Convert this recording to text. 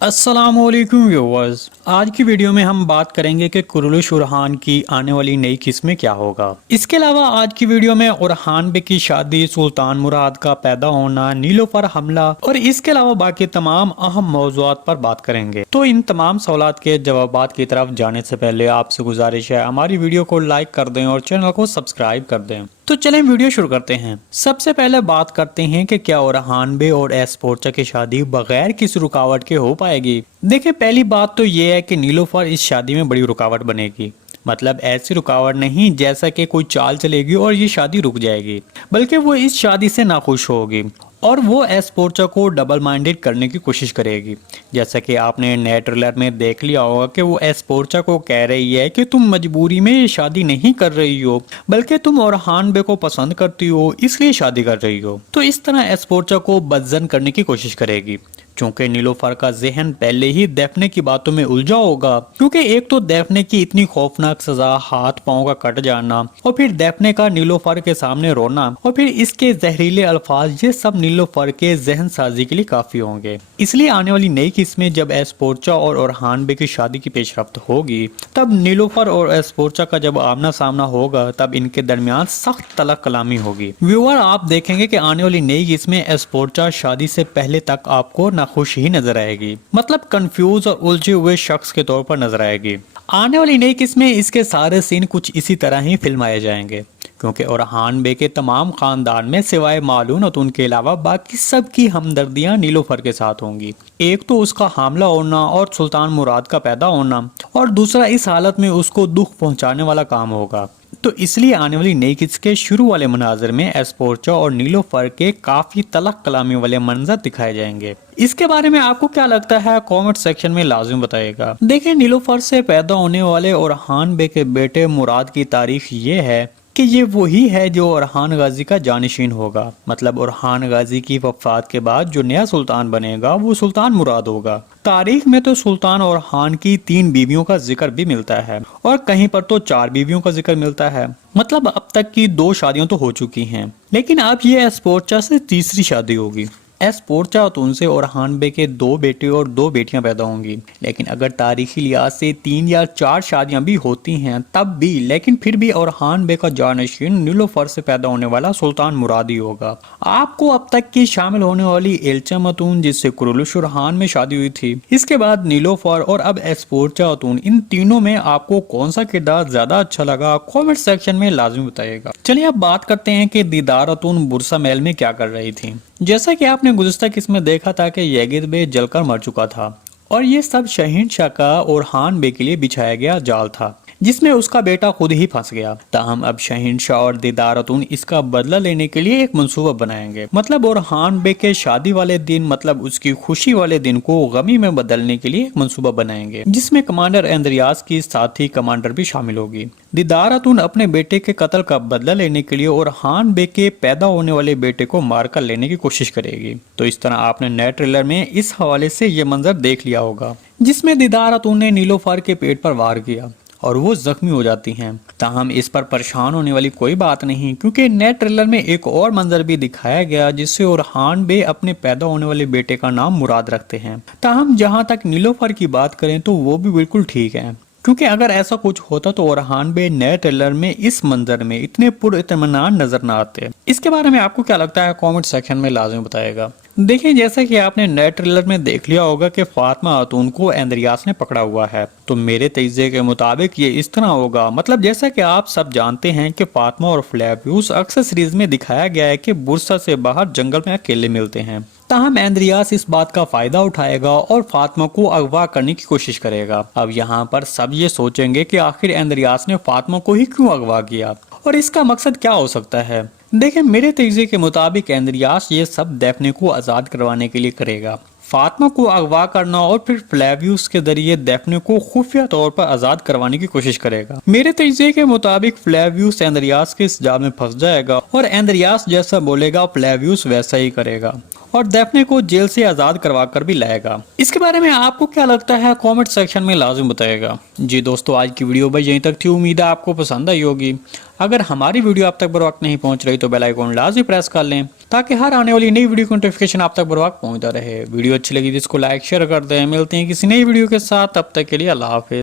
अस्सलाम वालेकुम व्यूअर्स। आज की वीडियो में हम बात करेंगे कि कुरलुश उरहान की आने वाली नई किस्में क्या होगा। इसके अलावा आज की वीडियो में उरहान बे की शादी, सुल्तान मुराद का पैदा होना, नीलोफर हमला और इसके अलावा बाकी तमाम अहम मौज़ूआत पर बात करेंगे। तो इन तमाम सवालात के जवाबात की तरफ जाने से पहले आपसे गुजारिश है हमारी वीडियो को लाइक कर दें और चैनल को सब्सक्राइब कर दें। तो चलें वीडियो शुरू करते हैं। सबसे पहले बात करते हैं कि क्या उरहान बे और एस पोर्चा की शादी बगैर किसी रुकावट के हो पाएगी। देखिए, पहली बात तो ये है कि नीलोफर इस शादी में बड़ी रुकावट बनेगी। मतलब ऐसी रुकावट नहीं जैसा कि कोई चाल चलेगी और ये शादी रुक जाएगी, बल्कि वो इस शादी से नाखुश होगी और वो एस पोर्चा को डबल माइंडेड करने की कोशिश करेगी। जैसा कि आपने नए ट्रेलर में देख लिया होगा कि वो एस पोर्चा को कह रही है कि तुम मजबूरी में ये शादी नहीं कर रही हो, बल्कि तुम उरहान बे को पसंद करती हो इसलिए शादी कर रही हो। तो इस तरह एस पोर्चा को बदजन करने की कोशिश करेगी। चूंकि नीलोफर का जहन पहले ही दैफने की बातों में उलझा होगा, क्योंकि एक तो दैफने की इतनी खौफनाक सजा, हाथ पांव का कट जाना, और फिर दैफने का नीलोफर के सामने रोना, और फिर इसके जहरीले अल्फाज, ये सब नीलोफर के जहन साजी के लिए काफी होंगे। इसलिए आने वाली नई किस्में जब एस पोर्चा और उरहान बे की शादी की पेशरफ्त होगी, तब नीलोफर और एस पोर्चा का जब आमना सामना होगा, तब इनके दरमियान सख्त तलक कलामी होगी। व्यूअर, आप देखेंगे कि आने वाली नई किस्में एस पोर्चा शादी से पहले तक आपको खुश ही नजर आएगी, मतलब कंफ्यूज और उलझे हुए शख्स के तौर पर नजर आएगी। आने वाली नई किस्में इसके सारे सीन कुछ इसी तरह ही फिल्माए जाएंगे, क्योंकि उरहान बे के तमाम खानदान में सिवाय मालून और उनके अलावा बाकी सब की हमदर्दियां नीलोफर के साथ होंगी। एक तो उसका हामला होना और सुल्तान मुराद का पैदा होना, और दूसरा इस हालत में उसको दुख पहुंचाने वाला काम होगा। तो इसलिए आने वाली नई किस्त के शुरू वाले मनाजर में एस पोर्चा और नीलोफर के काफी तलक कलामी वाले मंजर दिखाए जाएंगे। इसके बारे में आपको क्या लगता है, कमेंट सेक्शन में लाजिम बताइएगा। देखिए, नीलोफर से पैदा होने वाले उरहान बे के बेटे मुराद की तारीख ये है कि ये वही है जो उरहान गाजी का जानिशीन होगा। मतलब उरहान गाजी की वफात के बाद जो नया सुल्तान बनेगा वो सुल्तान मुराद होगा। तारीख में तो सुल्तान उरहान की 3 बीवियों का जिक्र भी मिलता है और कहीं पर तो 4 बीवियों का जिक्र मिलता है। मतलब अब तक की 2 शादियां तो हो चुकी हैं, लेकिन अब ये एस पोर्चा से तीसरी शादी होगी। एस पोर्चा तो उनसे उरहान बे के 2 बेटे और 2 बेटियां पैदा होंगी। लेकिन अगर तारीखी लिहाज से 3 या 4 शादियां भी होती हैं तब भी, लेकिन फिर भी उरहान बे का जानशीन नीलोफर से पैदा होने वाला सुल्तान मुरादी होगा। आपको अब तक की शामिल होने वाली एल्चा मतून, जिससे कुरलुश उरहान में शादी हुई थी, इसके बाद नीलोफर और अब एस पोर्चा अतून, इन तीनों में आपको कौन सा किरदार ज्यादा अच्छा लगा, कमेंट सेक्शन में लाजमी बताइएगा। चलिए अब बात करते हैं कि दीदार अतून बुरसा महल में क्या कर रही थी। जैसा कि आपने गुज़िश्ता किस्म में देखा था कि यगिद बे जलकर मर चुका था और ये सब शहंशाह का उरहान बे के लिए बिछाया गया जाल था, जिसमें उसका बेटा खुद ही फंस गया। ताहम अब शहंशाह और दीदारतून इसका बदला लेने के लिए एक मंसूबा बनाएंगे। मतलब उरहान बे के शादी वाले दिन, मतलब उसकी खुशी वाले दिन को गमी में बदलने के लिए एक मंसूबा बनाएंगे, जिसमें कमांडर एंद्रियास की साथी कमांडर भी शामिल होगी। दीदारतून अपने बेटे के कत्ल का बदला लेने के लिए उरहान बे के पैदा होने वाले बेटे को मार कर लेने की कोशिश करेगी। तो इस तरह आपने नए ट्रेलर में इस हवाले से ये मंजर देख लिया होगा, जिसमें दीदारतून ने नीलोफर के पेट पर वार किया और वो जख्मी हो जाती हैं। ताहम इस पर परेशान होने वाली कोई बात नहीं, क्योंकि नए ट्रेलर में एक और मंजर भी दिखाया गया जिससे उरहान बे अपने पैदा होने वाले बेटे का नाम मुराद रखते हैं। ताहम जहां तक नीलोफर की बात करें तो वो भी बिल्कुल ठीक है, क्योंकि अगर ऐसा कुछ होता तो उरहान बे नए ट्रेलर में इस मंजर में इतने पुरइत्मीनान नजर न आते। इसके बारे में आपको क्या लगता है, कमेंट सेक्शन में लाजिम बताएगा। देखिए, जैसा कि आपने नए ट्रेलर में देख लिया होगा कि फातिमा अतून को एंद्रियास ने पकड़ा हुआ है, तो मेरे तजज़िये के मुताबिक ये इस तरह होगा। मतलब जैसा कि आप सब जानते हैं कि फातिमा और फ्लेवियस अक्सर सीरीज में दिखाया गया है कि बुरसा से बाहर जंगल में अकेले मिलते हैं। ताहम एंद्रियास इस बात का फायदा उठाएगा और फातिमा को अगवा करने की कोशिश करेगा। अब यहाँ पर सब ये सोचेंगे कि आखिर एंद्रियास ने फातिमा को ही क्यों अगवा किया और इसका मकसद क्या हो सकता है। देखिए, मेरे तजज़िये के मुताबिक एंद्रियास ये सब दैफने को आज़ाद करवाने के लिए करेगा। फातिमा को अगवा करना और फिर फ्लेवियस के जरिए दैफने को खुफिया तौर पर आज़ाद करवाने की कोशिश करेगा। मेरे तजज़िये के मुताबिक फ्लेवियस एंद्रियास के इस जाल में फंस जाएगा और एंद्रियास जैसा बोलेगा फ्लेवियस वैसा ही करेगा और दैफने को जेल से आज़ाद करवा कर भी लाएगा। इसके बारे में आपको क्या लगता है, कमेंट सेक्शन में लाजिम बताएगा। जी दोस्तों, आज की वीडियो बस यहीं तक थी। उम्मीद है आपको पसंद आई होगी। अगर हमारी वीडियो आप तक बर वक्त नहीं पहुंच रही तो बेल आइकन लाजमी प्रेस कर लें ताकि हर आने वाली नई वीडियो की नोटिफिकेशन आप तक बर वक्त पहुंचता रहे। वीडियो अच्छी लगी तो इसको लाइक शेयर कर दें। मिलते हैं किसी नई वीडियो के साथ, तब तक के लिए अल्लाह हाफिज।